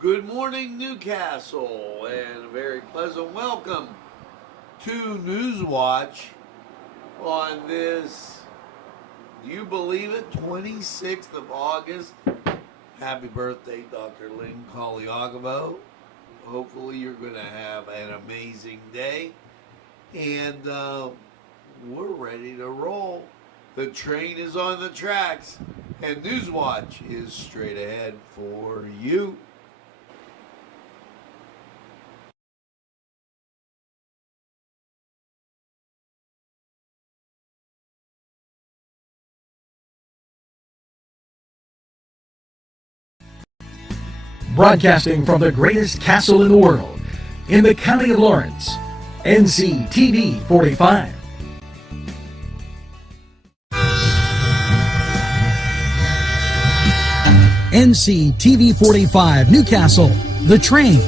Good morning, Newcastle, and a very pleasant welcome to Newswatch on this, do you believe it, 26th of August. Happy birthday, Dr. Lynn Kaliagavo. Hopefully you're going to have an amazing day, and we're ready to roll. The train is on the tracks, and Newswatch is straight ahead for you. Broadcasting from the greatest castle in the world, in the county of Lawrence, Nctv45. Nctv45 Newcastle, The Train.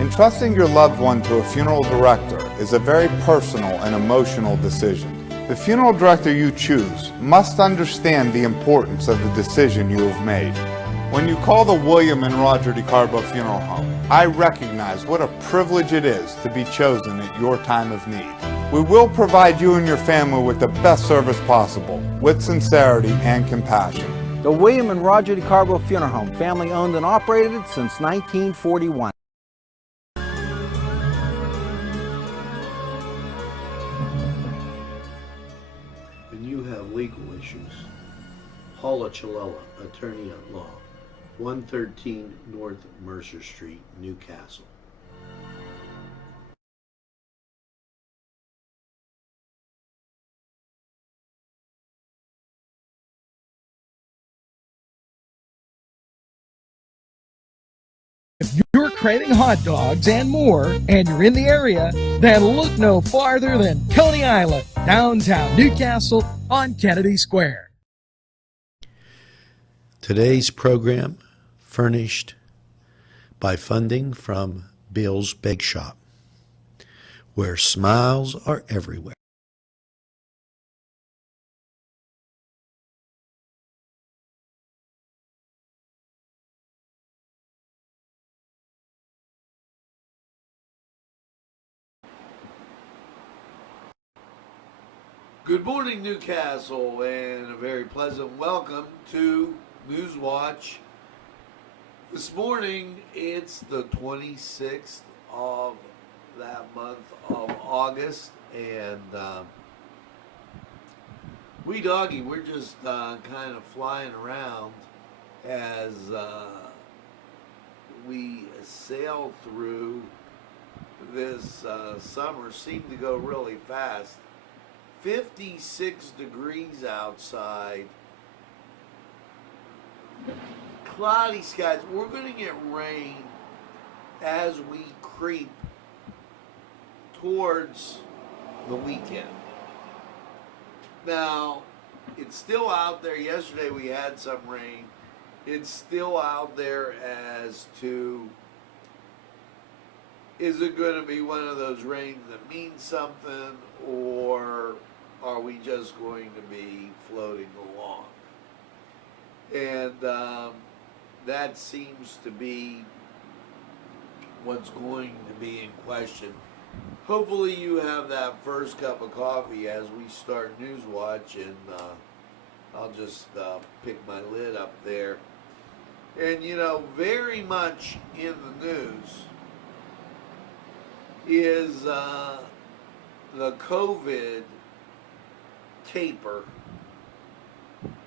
Entrusting your loved one to a funeral director is a very personal and emotional decision. The funeral director you choose must understand the importance of the decision you have made. When you call the William and Roger DeCarbo Funeral Home, I recognize what a privilege it is to be chosen at your time of need. We will provide you and your family with the best service possible, with sincerity and compassion. The William and Roger DeCarbo Funeral Home, family owned and operated since 1941. When you have legal issues, Paula Chalella, attorney at law, 113 North Mercer Street, Newcastle. If you're craving hot dogs and more, and you're in the area, then look no farther than Coney Island, downtown Newcastle on Kennedy Square. Today's program furnished by funding from Bill's Bake Shop, where smiles are everywhere. Good morning, Newcastle, and a very pleasant welcome to Newswatch. This morning, it's the 26th of that month of August, and we're just kind of flying around as we sail through this summer. Seemed to go really fast. 56 degrees outside, cloudy skies. We're going to get rain as we creep towards the weekend. Now, it's still out there. Yesterday we had some rain. It's still out there as to, is it going to be one of those rains that means something, or are we just going to be floating along? And that seems to be what's going to be in question. Hopefully you have that first cup of coffee as we start Newswatch, and I'll just pick my lid up there. And very much in the news is the COVID taper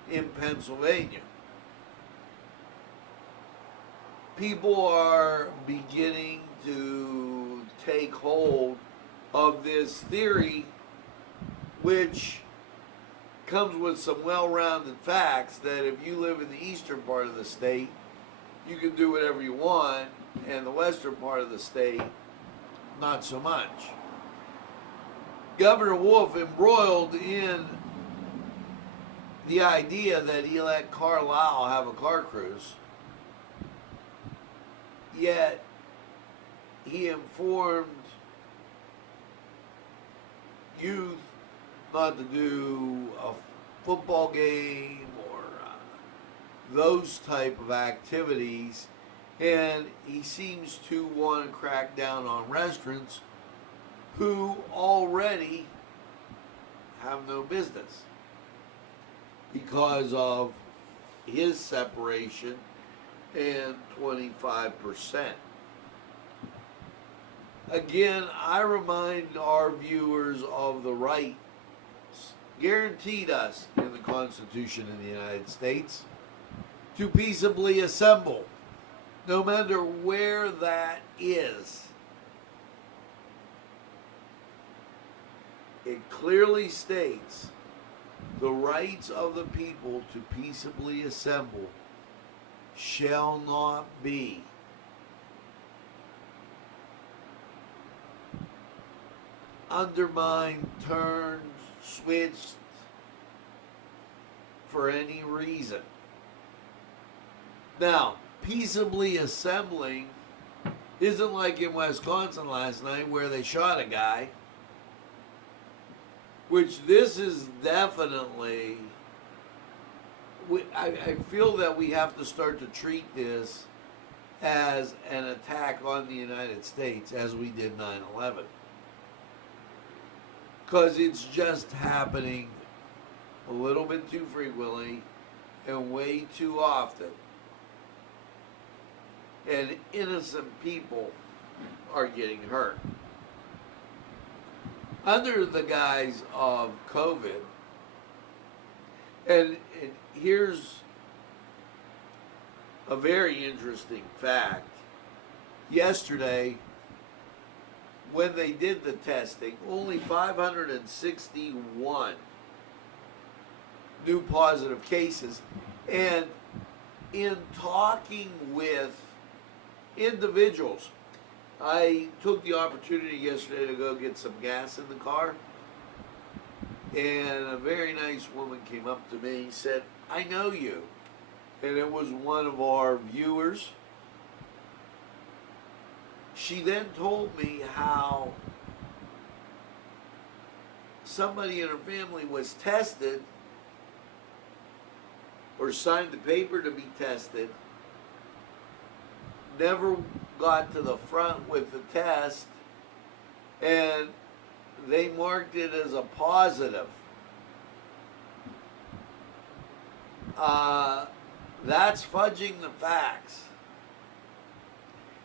in Pennsylvania. People are beginning to take hold of this theory, which comes with some well-rounded facts, that if you live in the eastern part of the state, you can do whatever you want, and the western part of the state, not so much. Governor Wolf, embroiled in the idea that he let Carlisle have a car cruise, yet he informed youth not to do a football game or those type of activities, and he seems to want to crack down on restaurants who already have no business because of his separation and 25%. Again, I remind our viewers of the rights guaranteed us in the Constitution of the United States to peaceably assemble, no matter where that is. It clearly states the rights of the people to peaceably assemble shall not be undermined, turned, switched for any reason. Now, peaceably assembling isn't like in Wisconsin last night where they shot a guy, which this is definitely, I feel that we have to start to treat this as an attack on the United States as we did 9/11. Because it's just happening a little bit too frequently and way too often. And innocent people are getting hurt. Under the guise of COVID, and here's a very interesting fact. Yesterday, when they did the testing, only 561 new positive cases. And in talking with individuals, I took the opportunity yesterday to go get some gas in the car, and a very nice woman came up to me and said, "I know you." And it was one of our viewers. She then told me how somebody in her family was tested or signed the paper to be tested, never got to the front with the test, and they marked it as a positive. That's fudging the facts.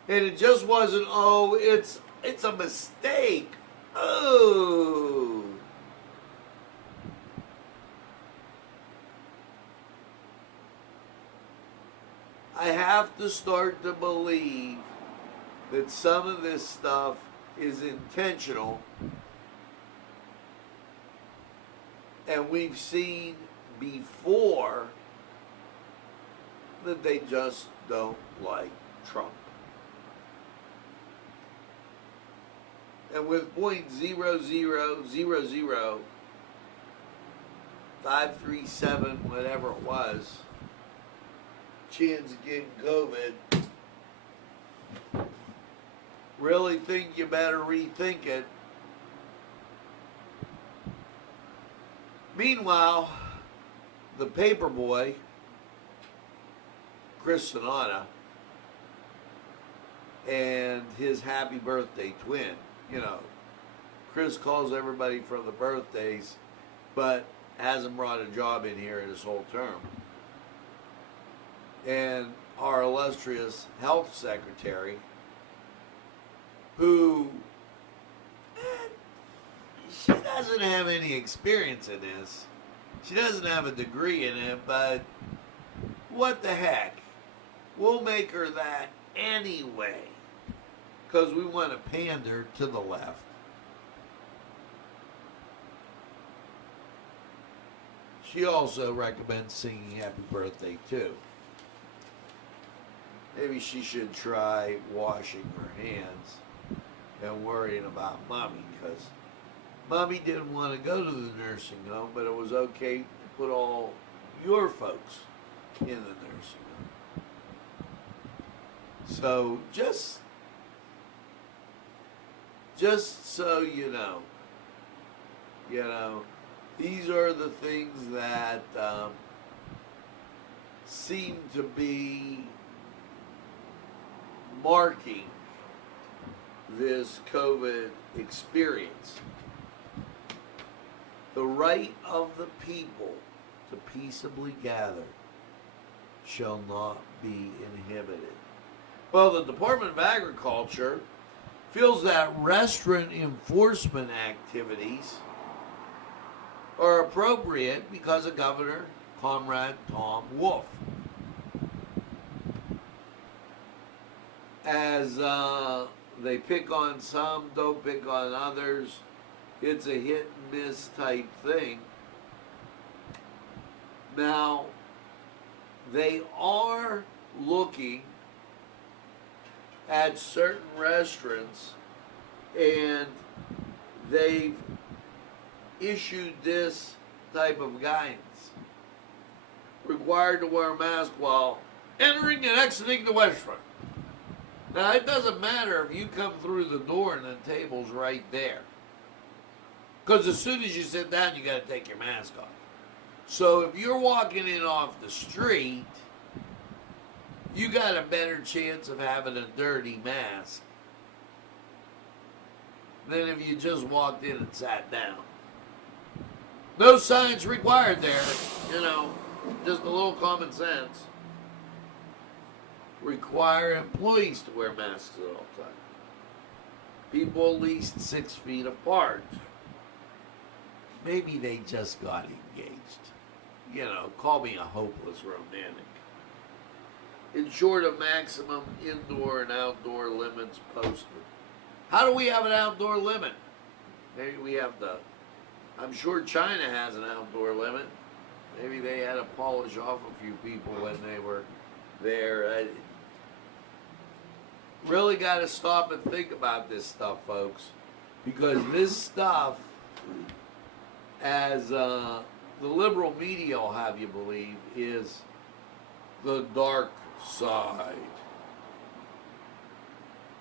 And it just wasn't, oh, it's a mistake. Oh. I have to start to believe that some of this stuff is intentional. And we've seen before that they just don't like Trump. And with .0000537, whatever it was, chance of getting COVID, really think you better rethink it. Meanwhile, the paper boy, Chris Sonata, and his happy birthday twin. You know, Chris calls everybody for the birthdays, but hasn't brought a job in here in his whole term. And our illustrious health secretary, who she doesn't have any experience in this. She doesn't have a degree in it, but what the heck? We'll make her that anyway, because we want to pander to the left. She also recommends singing Happy Birthday too. Maybe she should try washing her hands and worrying about Mommy, because Mommy didn't want to go to the nursing home, but it was okay to put all your folks in the nursing home. So just so you know, these are the things that seem to be marking this COVID experience. The right of the people to peaceably gather shall not be inhibited. Well, the Department of Agriculture feels that restaurant enforcement activities are appropriate because of Governor Comrade Tom Wolf. As they pick on some, don't pick on others, it's a hit and miss type thing. Now, they are looking at certain restaurants, and they've issued this type of guidance. Required to wear a mask while entering and exiting the restaurant. Now, it doesn't matter if you come through the door and the table's right there. Because as soon as you sit down, you got to take your mask off. So if you're walking in off the street, you got a better chance of having a dirty mask than if you just walked in and sat down. No signs required there, just a little common sense. Require employees to wear masks at all times. People at least 6 feet apart. Maybe they just got engaged. Call me a hopeless romantic. Ensure the maximum indoor and outdoor limits posted. How do we have an outdoor limit? Maybe we have I'm sure China has an outdoor limit. Maybe they had to polish off a few people when they were there. Really got to stop and think about this stuff, folks. Because this stuff, as the liberal media will have you believe, is the dark side.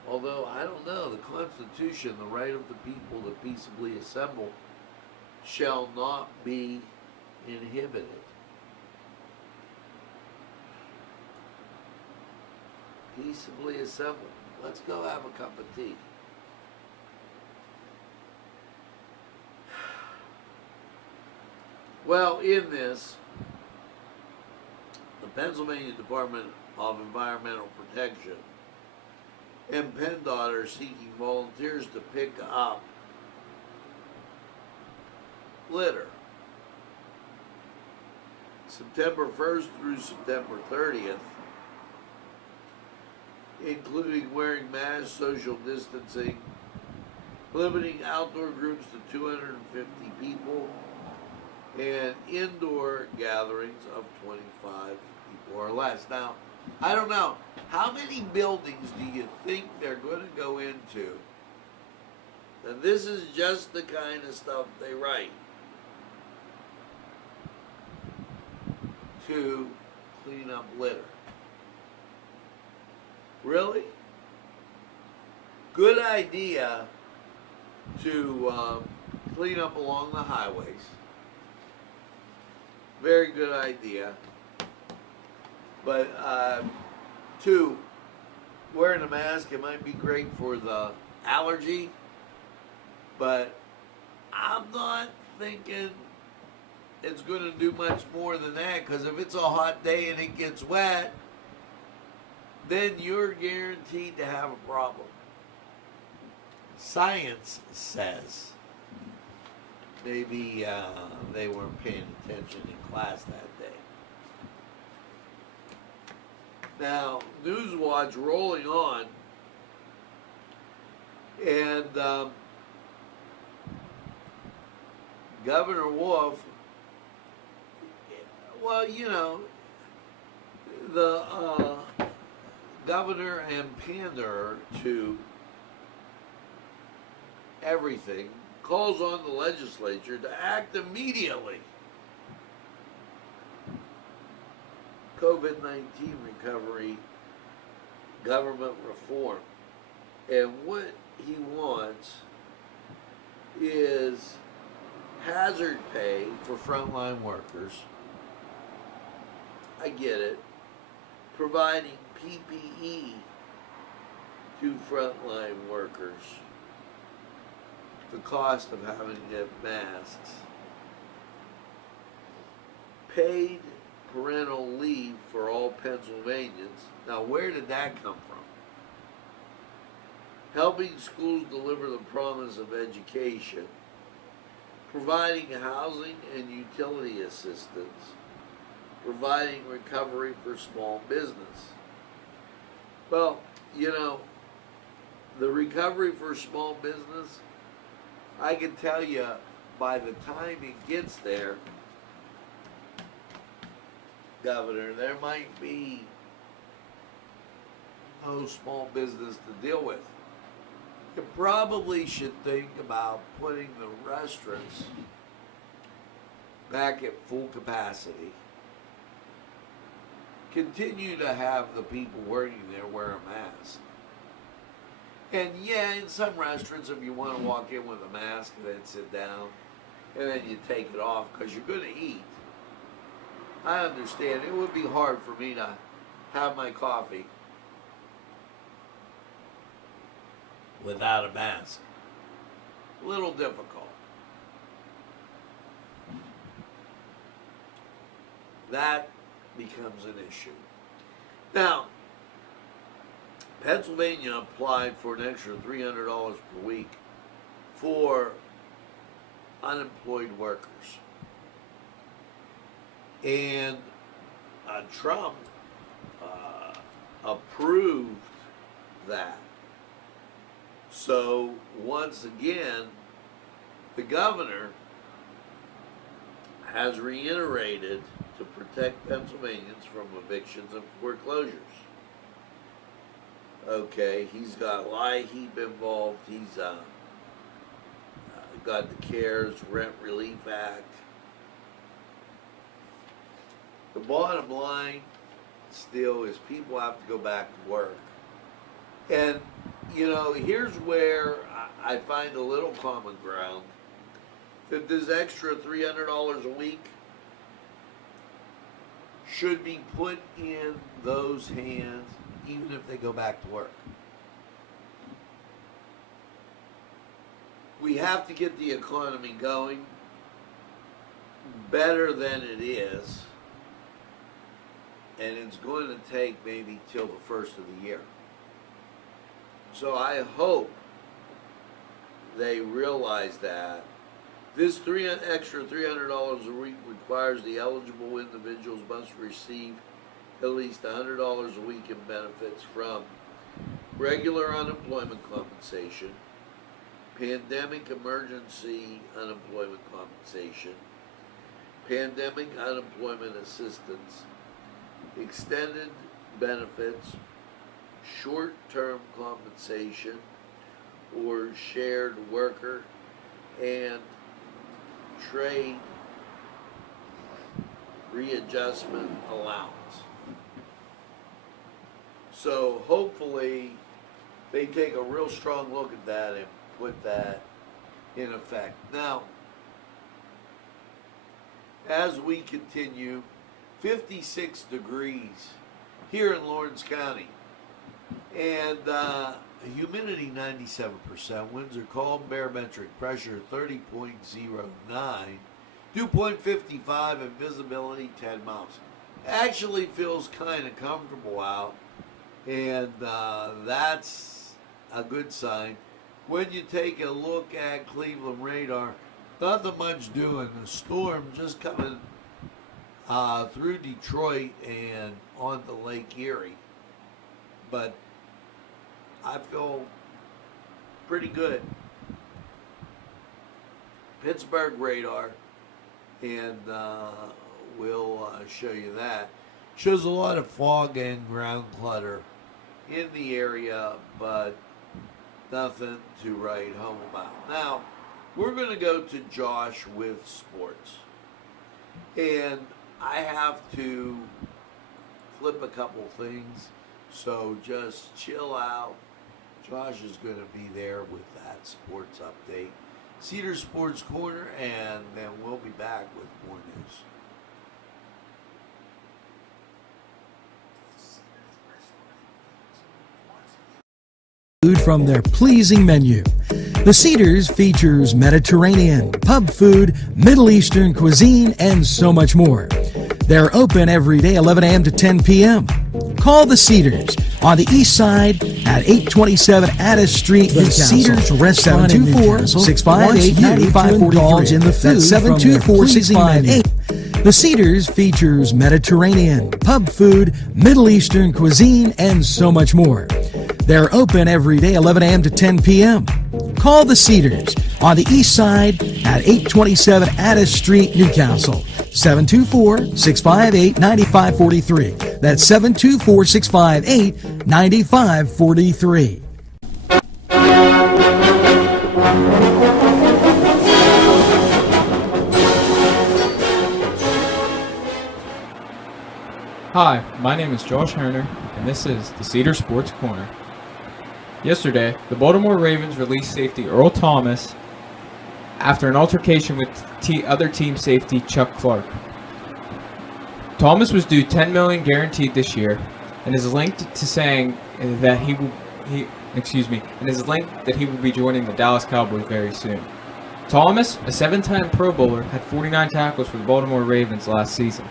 Although, I don't know, the Constitution, the right of the people to peaceably assemble, shall not be inhibited. Peaceably assemble. Let's go have a cup of tea. Well, in this, the Pennsylvania Department of Environmental Protection and PennDOT are seeking volunteers to pick up litter. September 1st through September 30th, including wearing masks, social distancing, limiting outdoor groups to 250 people, and indoor gatherings of 25 people or less. Now, I don't know, how many buildings do you think they're going to go into? And this is just the kind of stuff they write to clean up litter. Really? Good idea to clean up along the highways. Very good idea. But two, wearing a mask, it might be great for the allergy, but I'm not thinking it's going to do much more than that, because if it's a hot day and it gets wet, then you're guaranteed to have a problem. Science says. Maybe they weren't paying attention in class that day. Now, Newswatch rolling on, and Governor Wolf, well, the governor and pander to everything, calls on the legislature to act immediately COVID-19 recovery government reform. And what he wants is hazard pay for frontline workers. I get it. Providing PPE to frontline workers. The cost of having to get masks. Paid parental leave for all Pennsylvanians. Now, where did that come from? Helping schools deliver the promise of education. Providing housing and utility assistance. Providing recovery for small business. Well, you know, the recovery for small business, I can tell you by the time it gets there, Governor, there might be no small business to deal with. You probably should think about putting the restaurants back at full capacity. Continue to have the people working there wear a mask. And yeah, in some restaurants, if you want to walk in with a mask and then sit down, and then you take it off because you're going to eat. I understand. It would be hard for me to have my coffee without a mask. A little difficult. That becomes an issue. Now, Pennsylvania applied for an extra $300 per week for unemployed workers. And Trump approved that. So, once again, the governor has reiterated to protect Pennsylvanians from evictions and foreclosures. Okay, he's got LIHEAP involved. He's got the CARES Rent Relief Act. The bottom line still is people have to go back to work. And, you know, here's where I find a little common ground. That this extra $300 a week should be put in those hands even if they go back to work. We have to get the economy going better than it is, and it's going to take maybe till the first of the year. So I hope they realize that this extra $300 a week requires the eligible individuals must receive at least $100 a week in benefits from regular unemployment compensation, pandemic emergency unemployment compensation, pandemic unemployment assistance, extended benefits, short-term compensation, or shared worker and trade readjustment allowance. So hopefully they take a real strong look at that and put that in effect. Now, as we continue, 56 degrees here in Lawrence County, and humidity 97%, winds are calm, barometric pressure 30.09, dew point 55, and visibility 10 miles. Actually feels kind of comfortable out, and that's a good sign. When you take a look at Cleveland radar, nothing much doing. The storm just coming through Detroit and onto Lake Erie. But I feel pretty good. Pittsburgh radar, and we'll show you that. Shows a lot of fog and ground clutter in the area, but nothing to write home about. Now, we're going to go to Josh with sports. And I have to flip a couple things. So just chill out. Josh is going to be there with that sports update. Cedar Sports Corner, and then we'll be back with more news. Food from their pleasing menu. The Cedars features Mediterranean, pub food, Middle Eastern cuisine, and so much more. They're open every day, 11 a.m. to 10 p.m. Call the Cedars on the east side at 827 Addis Street. The Cedars Restaurant 724-658-9543 in the food. That's 724-658. The Cedars features Mediterranean, pub food, Middle Eastern cuisine, and so much more. They're open every day, 11 a.m. to 10 p.m. Call the Cedars on the east side at 827 Addis Street, Newcastle. 724-658-9543. That's 724-658-9543. Hi, my name is Josh Herner, and this is the Cedar Sports Corner. Yesterday, the Baltimore Ravens released safety Earl Thomas after an altercation with other team safety Chuck Clark. Thomas was due $10 million guaranteed this year, and is linked to saying that he will be joining the Dallas Cowboys very soon. Thomas, a 7-time Pro Bowler, had 49 tackles for the Baltimore Ravens last season.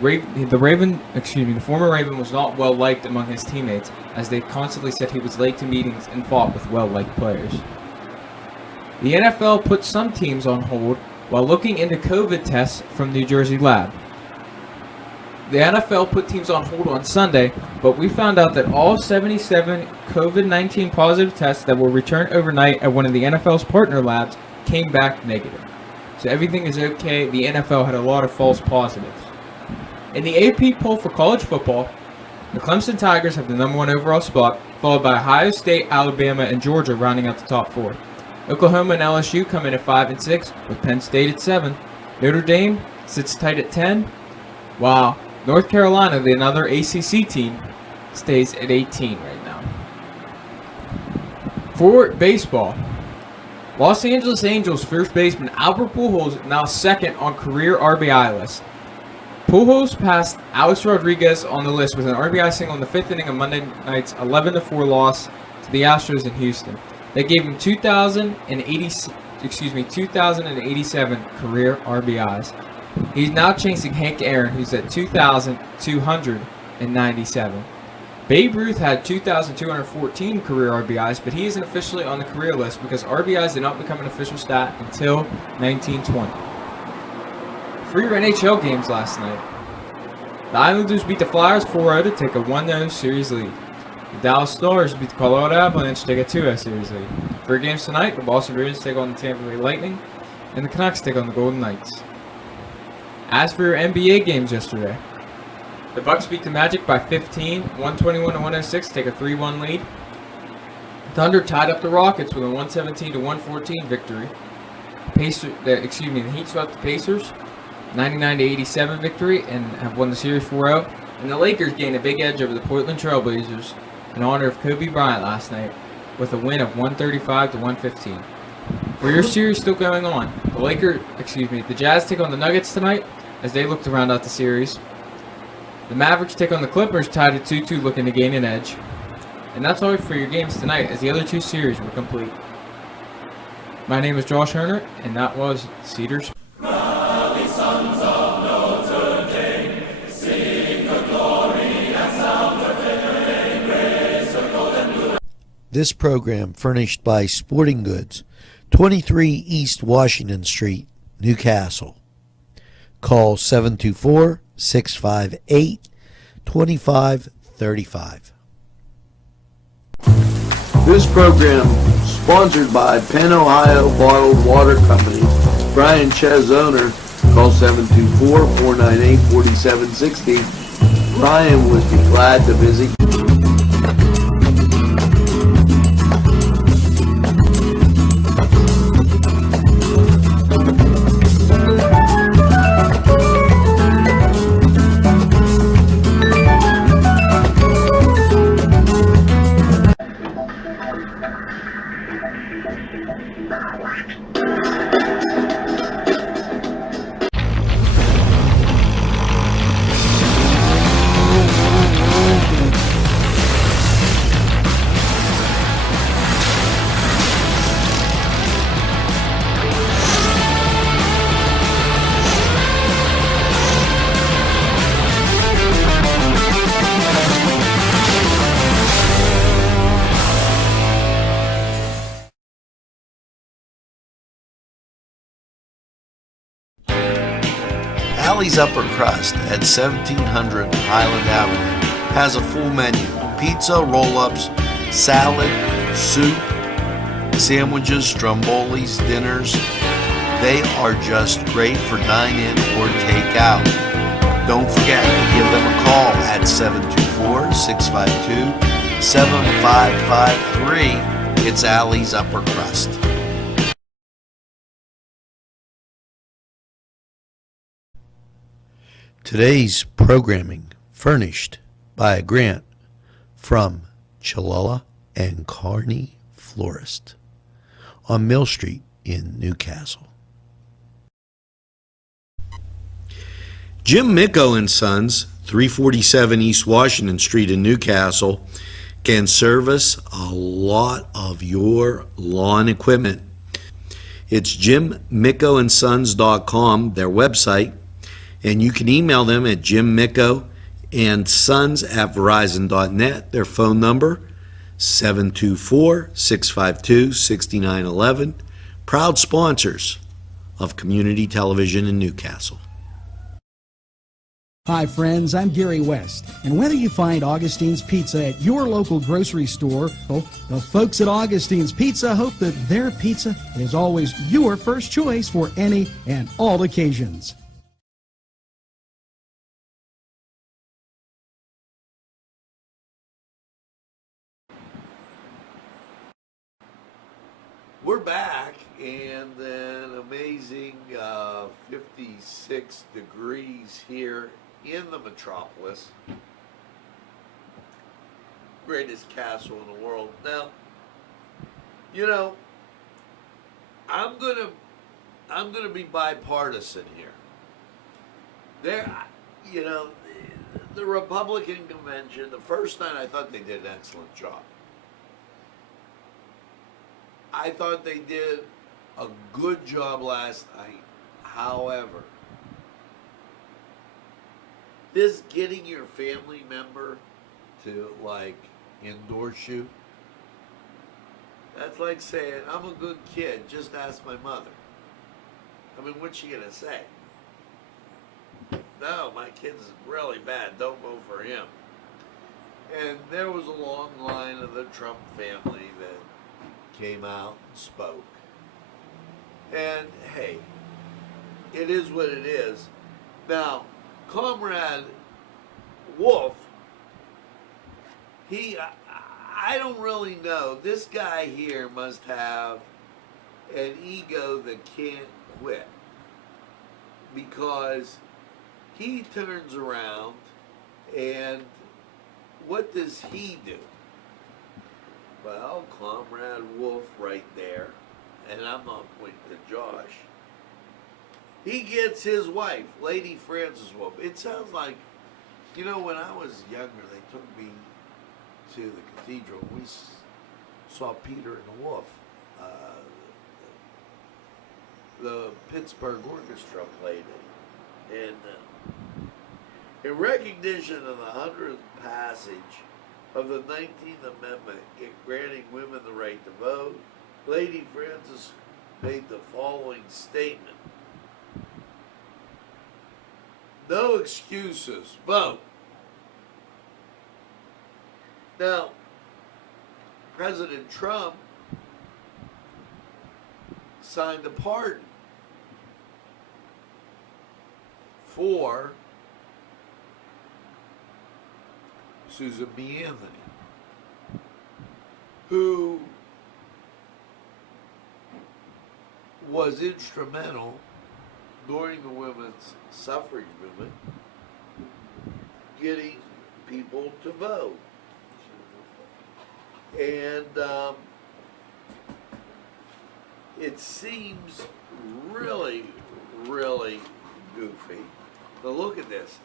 The former Raven was not well liked among his teammates, as they constantly said he was late to meetings and fought with well-liked players. The NFL put some teams on hold while looking into COVID tests from New Jersey lab. The NFL put teams on hold on Sunday, but we found out that all 77 COVID-19 positive tests that were returned overnight at one of the NFL's partner labs came back negative. So everything is okay. The NFL had a lot of false positives. In the AP poll for college football, the Clemson Tigers have the #1 overall spot, followed by Ohio State, Alabama, and Georgia rounding out the top 4. Oklahoma and LSU come in at 5 and 6, with Penn State at 7. Notre Dame sits tight at 10, while North Carolina, another ACC team, stays at 18 right now. For baseball, Los Angeles Angels first baseman Albert Pujols now second on career RBI list. Pujols passed Alex Rodriguez on the list with an RBI single in the 5th inning of Monday night's 11-4 loss to the Astros in Houston. They gave him 2,087 career RBIs. He's now chasing Hank Aaron, who's at 2,297. Babe Ruth had 2,214 career RBIs, but he isn't officially on the career list because RBIs did not become an official stat until 1920. For your NHL games last night, the Islanders beat the Flyers 4-0 to take a 1-0 series lead. The Dallas Stars beat the Colorado Avalanche to take a 2-0 series lead. For your games tonight, the Boston Bruins take on the Tampa Bay Lightning, and the Canucks take on the Golden Knights. As for your NBA games yesterday, the Bucks beat the Magic by 15, 121-106 to take a 3-1 lead. Thunder tied up the Rockets with a 117-114 victory. The Heat swept the Pacers, 99-87 victory, and have won the series 4-0. And the Lakers gained a big edge over the Portland Trailblazers in honor of Kobe Bryant last night with a win of 135-115. For your series still going on, the Jazz take on the Nuggets tonight as they look to round out the series. The Mavericks take on the Clippers, tied at 2-2, looking to gain an edge. And that's all for your games tonight, as the other 2 series were complete. My name is Josh Herner, and that was Cedars. This program furnished by Sporting Goods, 23 East Washington Street, Newcastle. Call 724-658-2535. This program sponsored by Penn Ohio Bottled Water Company. Brian Ches, owner. Call 724-498-4760. Brian would be glad to visit. Alley's Upper Crust at 1700 Highland Avenue has a full menu: pizza, roll-ups, salad, soup, sandwiches, strombolis, dinners. They are just great for dine-in or take-out. Don't forget to give them a call at 724-652-7553. It's Alley's Upper Crust. Today's programming furnished by a grant from Chalala and Carney Florist on Mill Street in Newcastle. Jim Micco and Sons, 347 East Washington Street in Newcastle, can service a lot of your lawn equipment. It's jimmickoandsons.com, their website, and you can email them at jimmickoandsons@verizon.net. Their phone number, 724-652-6911. Proud sponsors of community television in Newcastle. Hi friends, I'm Gary West, and whether you find Augustine's Pizza at your local grocery store, well, the folks at Augustine's Pizza hope that their pizza is always your first choice for any and all occasions. We're back, and an amazing 56 degrees here in the metropolis. Greatest castle in the world. Now, you know, I'm gonna be bipartisan here. The Republican convention, the first night I thought they did an excellent job. I thought they did a good job last night. However, this getting your family member to endorse you, that's like saying, I'm a good kid, just ask my mother. I mean, what's she gonna say? No, my kid's really bad, don't vote for him. And there was a long line of the Trump family that came out and spoke. And hey, it is what it is. Now, Comrade Wolf, I don't really know. This guy here must have an ego that can't quit, because he turns around and what does he do? Well, Comrade Wolf right there, and I'm not pointing to Josh, he gets his wife, Lady Frances Wolf. It sounds like, when I was younger, they took me to the cathedral. We saw Peter and the Wolf. The Pittsburgh Orchestra played it. And in recognition of the 100th passage of the 19th Amendment granting women the right to vote, Lady Frances made the following statement: no excuses, vote. Now, President Trump signed a pardon for Susan B. Anthony, who was instrumental during the women's suffrage movement getting people to vote. And it seems really, really goofy. But look at this.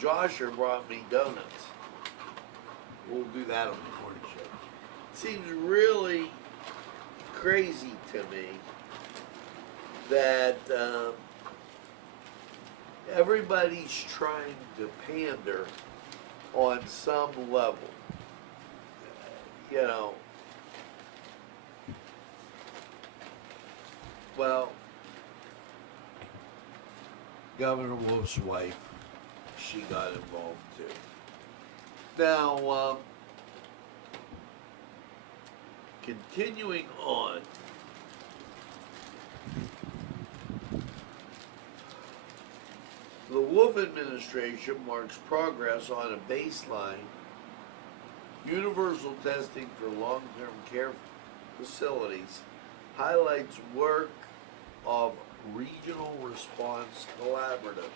Josher brought me donuts. We'll do that on the morning show. It seems really crazy to me that everybody's trying to pander on some level. Well, Governor Wolf's wife, she got involved too. Now, continuing on, the Wolf administration marks progress on a baseline universal testing for long-term care facilities, highlights work of regional response collaboratives.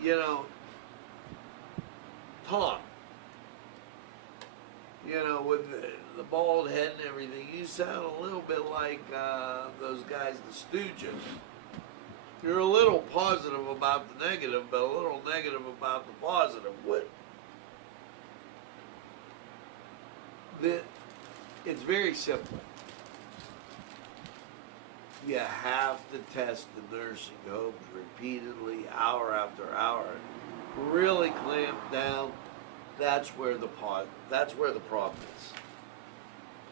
You know, Tom, with the bald head and everything, you sound a little bit like those guys, the Stooges. You're a little positive about the negative, but a little negative about the positive. It's very simple. You have to test the nursing homes repeatedly, hour after hour. Really clamp down. That's where the problem is.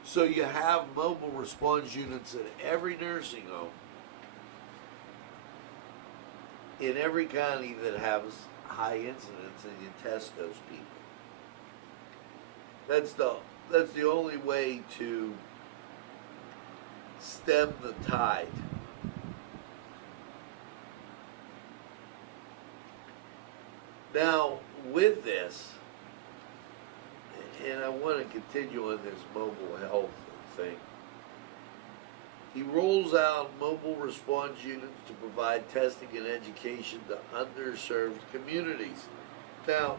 So you have mobile response units at every nursing home in every county that has high incidence, and you test those people. That's the only way to stem the tide. Now, with this, and I want to continue on this mobile health thing, he rolls out mobile response units to provide testing and education to underserved communities. Now,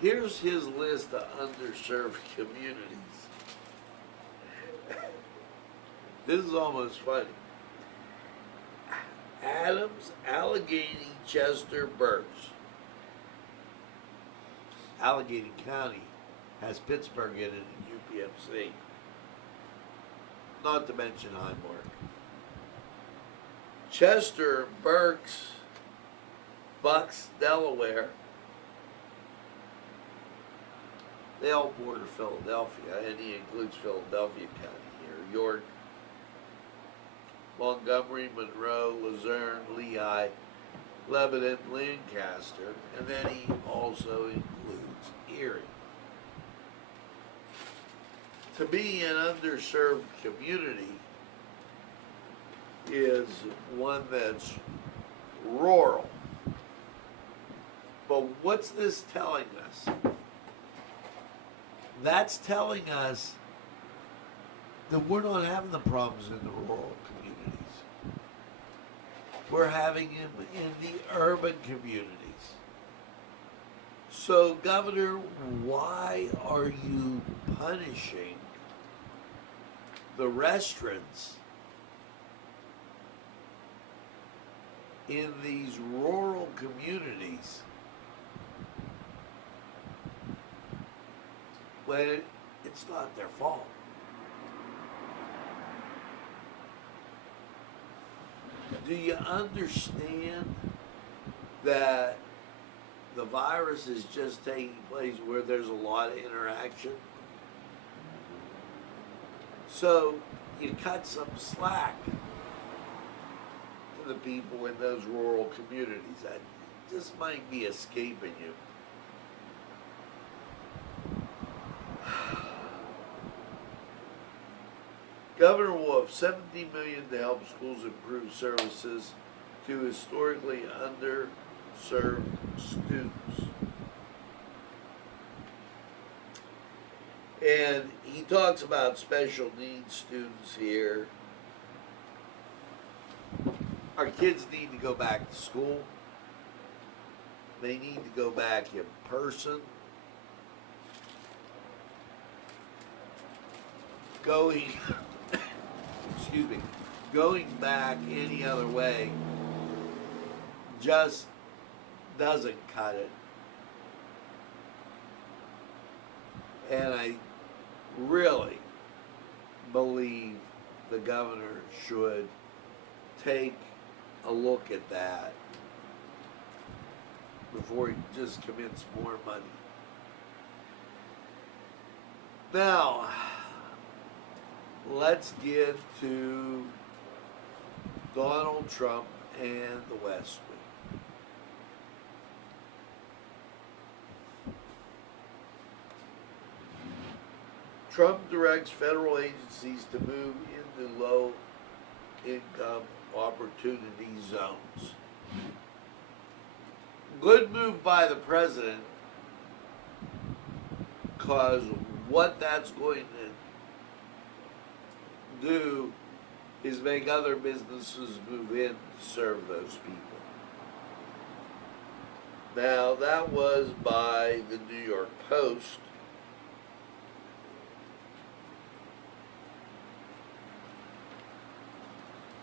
here's his list of underserved communities. This is almost funny. Adams, Allegheny, Chester, Berks. Allegheny County has Pittsburgh in it and UPMC. Not to mention Highmark. Chester, Berks, Bucks, Delaware. They all border Philadelphia, and he includes Philadelphia County here. York, Montgomery, Monroe, Luzerne, Lehigh, Lebanon, Lancaster, and then he also includes Erie. To be an underserved community is one that's rural. But what's this telling us? That's telling us that we're not having the problems in the rural communities. We're having them in the urban communities. So, Governor, why are you punishing the restaurants in these rural communities when it's not their fault? Do you understand that the virus is just taking place where there's a lot of interaction? So you cut some slack to the people in those rural communities. That just might be escaping you. Governor Wolf, $17 million to help schools improve services to historically underserved students. And he talks about special needs students here. Our kids need to go back to school. They need to go back in person. Going back any other way just doesn't cut it. And I really believe the governor should take a look at that before he just commits more money. Now, let's get to Donald Trump and the West Wing. Trump directs federal agencies to move into low-income opportunity zones. Good move by the president, because what that's going to do is make other businesses move in to serve those people. Now, that was by the New York Post.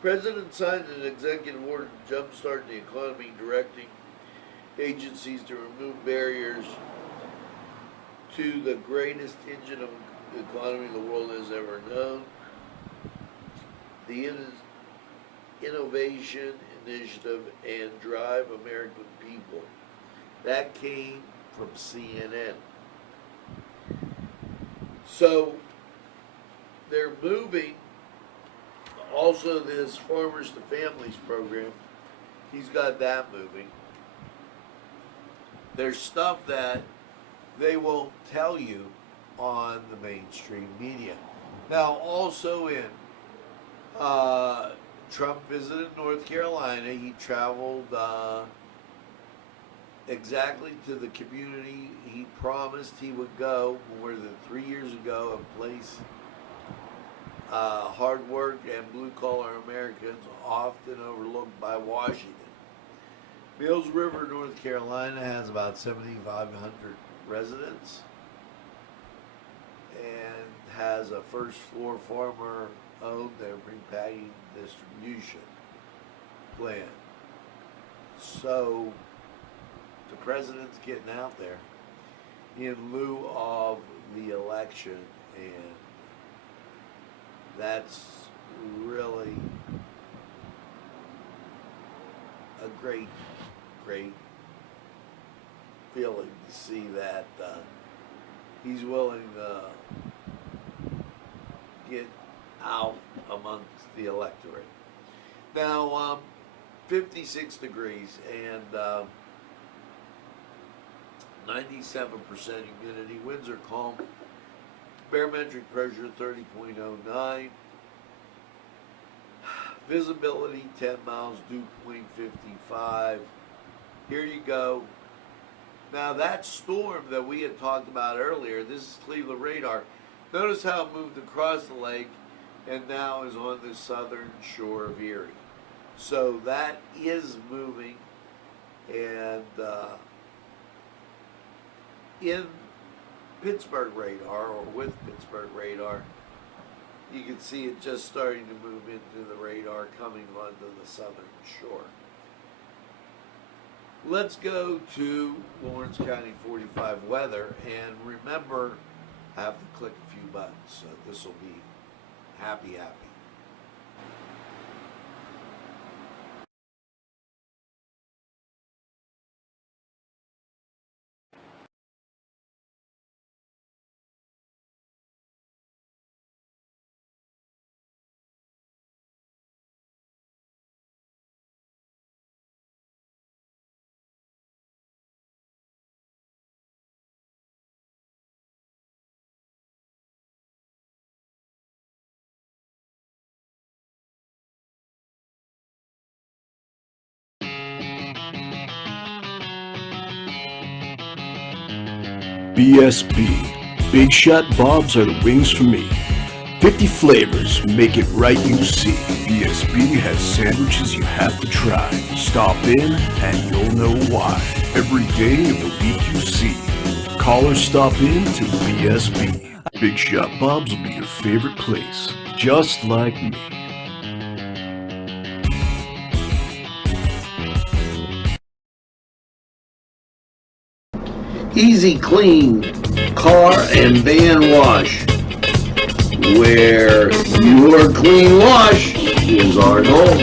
President signed an executive order to jumpstart the economy, directing agencies to remove barriers to the greatest engine of the economy the world has ever known. The Innovation Initiative and Drive American People. That came from CNN. So they're moving. Also, this Farmers to Families program, he's got that moving. There's stuff that they won't tell you on the mainstream media. Now, also in Trump visited North Carolina. He traveled exactly to the community he promised he would go more than 3 years ago, a place hard work and blue-collar Americans often overlooked by Washington. Mills River, North Carolina has about 7,500 residents and has a first-floor farmer-owned and repacking distribution plant. So the president's getting out there in lieu of the election, and that's really a great feeling to see that he's willing to get out amongst the electorate. Now, 56 degrees and 97% humidity. Winds are calm. Barometric pressure 30.09. Visibility 10 miles, dew point 55. Here you go. Now that storm that we had talked about earlier, this is Cleveland radar. Notice how it moved across the lake and now is on the southern shore of Erie. So that is moving, and in Pittsburgh radar, or with Pittsburgh radar, you can see it just starting to move into the radar coming onto the southern shore. Let's go to Lawrence County 45 weather, and remember, I have to click a few buttons, so this will be happy. BSB. Big Shot Bobs are the wings for me. 50 flavors, make it right, you see. BSB has sandwiches you have to try. Stop in and you'll know why. Every day of the week you see. Call or stop in to BSB. Big Shot Bobs will be your favorite place, just like me. Easy Clean Car and Van Wash, where your clean wash is our goal.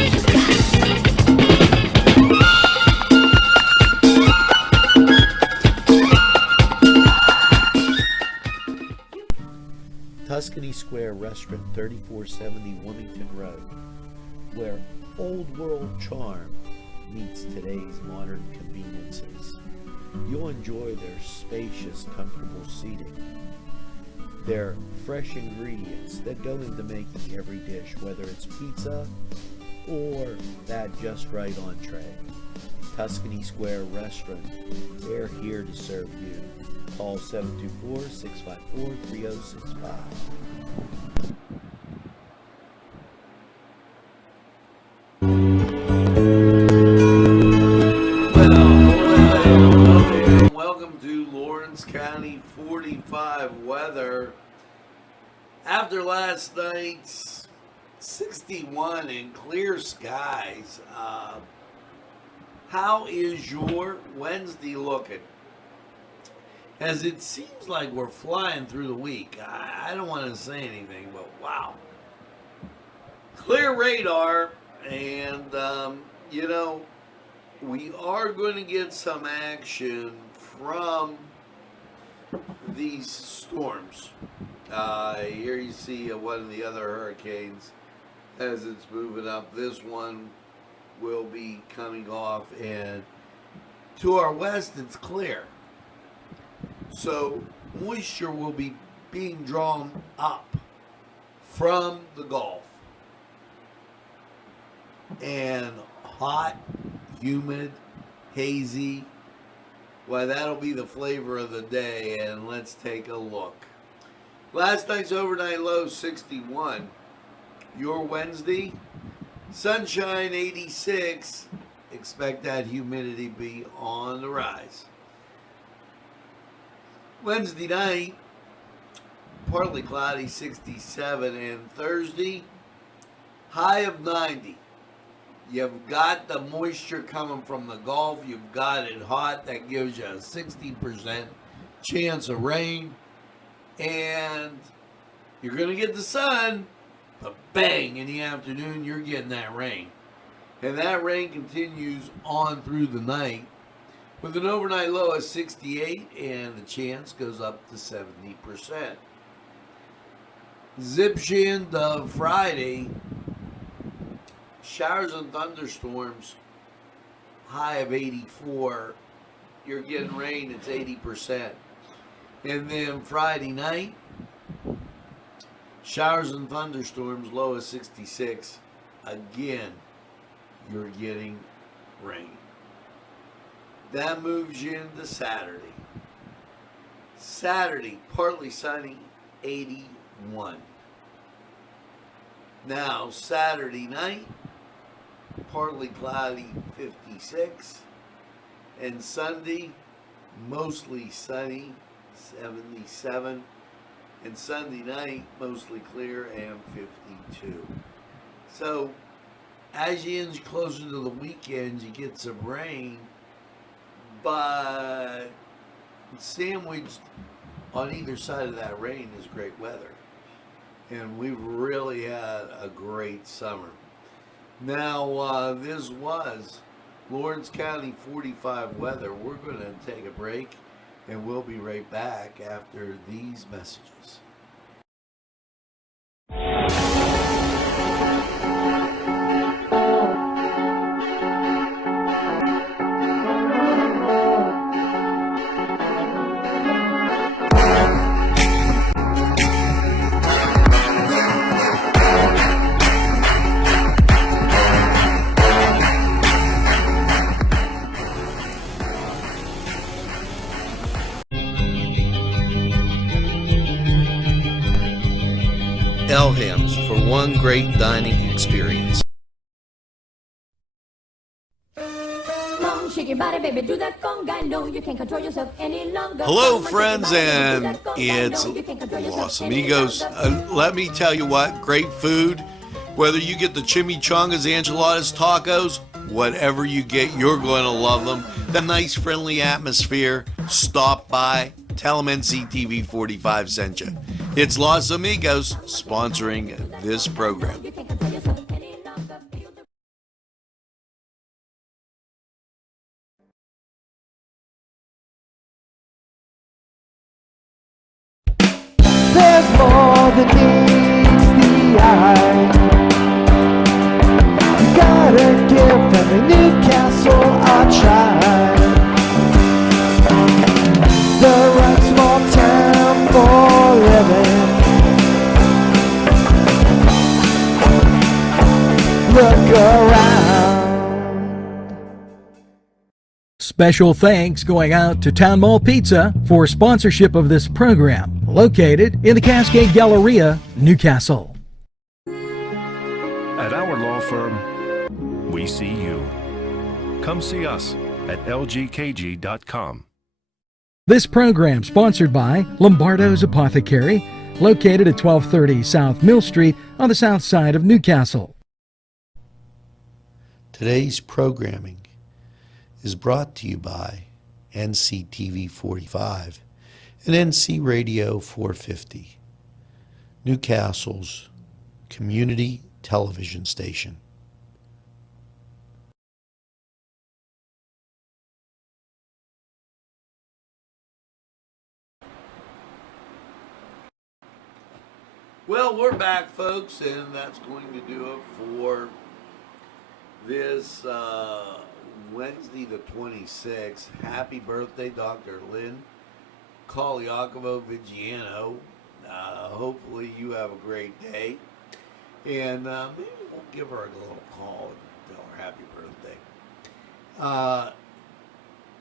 Tuscany Square Restaurant, 3470 Wilmington Road, where old world charm meets today's modern conveniences. You'll enjoy their spacious, comfortable seating, their fresh ingredients that go into making every dish, whether it's pizza or that just right entree. Tuscany Square Restaurant, they're here to serve you. Call 724-654-3065. Welcome to Lawrence County 45 weather. After last night's 61 and clear skies, how is your Wednesday looking? As it seems like we're flying through the week. I don't want to say anything, but wow. Clear radar, and we are going to get some action from these storms. Here you see one of the other hurricanes as it's moving up. This one will be coming off, and to our west it's clear. So moisture will be being drawn up from the Gulf. And hot, humid, hazy. Why, that'll be the flavor of the day, and let's take a look. Last night's overnight low 61. Your Wednesday, sunshine 86. Expect that humidity to be on the rise. Wednesday night, partly cloudy 67, and Thursday, high of 90. You've got the moisture coming from the Gulf. You've got it hot. That gives you a 60% chance of rain. And you're going to get the sun, but bang, in the afternoon, you're getting that rain. And that rain continues on through the night with an overnight low of 68, and the chance goes up to 70%. Zips you into Friday. Showers and thunderstorms, high of 84. You're getting rain, it's 80%. And then Friday night, showers and thunderstorms, low of 66. Again, you're getting rain. That moves you into Saturday. Saturday, partly sunny, 81. Now, Saturday night, partly cloudy, 56. And Sunday, mostly sunny, 77. And Sunday night, mostly clear, and 52. So, as you inch closer to the weekend, you get some rain, but sandwiched on either side of that rain is great weather. And we've really had a great summer. Now, this was Lawrence County 45 weather. We're going to take a break, and we'll be right back after these messages. Elham's for one great dining experience. Hello, friends, and it's Los Amigos. Let me tell you what, great food. Whether you get the chimichangas, enchiladas, tacos, whatever you get, you're going to love them. The nice, friendly atmosphere. Stop by. Tell them Nctv45 sent you. It's Los Amigos sponsoring this program. There's more than meets the eye. You gotta in Newcastle I tried. The right small town for living. Look around. Special thanks going out to Town Mall Pizza for sponsorship of this program, located in the Cascade Galleria, Newcastle. At our law firm, we see you. Come see us at lgkg.com. This program sponsored by Lombardo's Apothecary, located at 1230 South Mill Street on the south side of Newcastle. Today's programming is brought to you by Nctv45 and NC Radio 450, Newcastle's community television station. Well, we're back, folks, and that's going to do it for this Wednesday the 26th. Happy birthday, Dr. Lynn Kaliakovo-Vigiano. Hopefully you have a great day. And maybe we'll give her a little call and tell her happy birthday.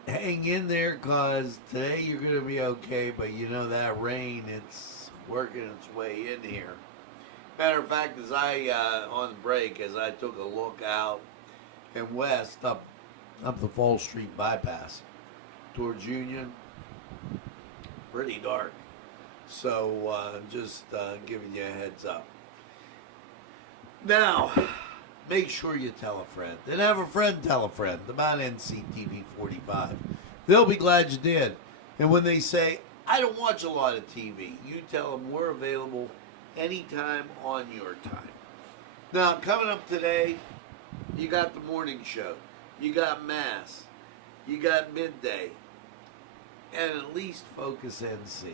Hang in there, because today you're going to be okay, but you know that rain, it's working its way in here. Matter of fact, as I, on break, as I took a look out and west up the Fall Street bypass towards Union, pretty dark. So just giving you a heads up. Now, make sure you tell a friend, and have a friend tell a friend about Nctv45. They'll be glad you did. And when they say, I don't watch a lot of TV, you tell them we're available anytime on your time. Now, coming up today, you got the morning show, you got Mass, you got Midday, and at least Focus NC.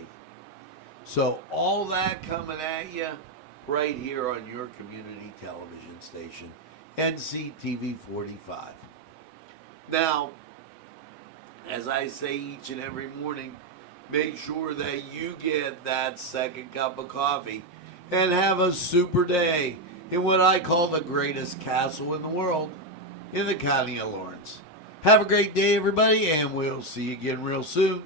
So all that coming at you right here on your community television station, Nctv45. Now, as I say each and every morning, make sure that you get that second cup of coffee and have a super day in what I call the greatest castle in the world, in the county of Lawrence. Have a great day, everybody, and we'll see you again real soon.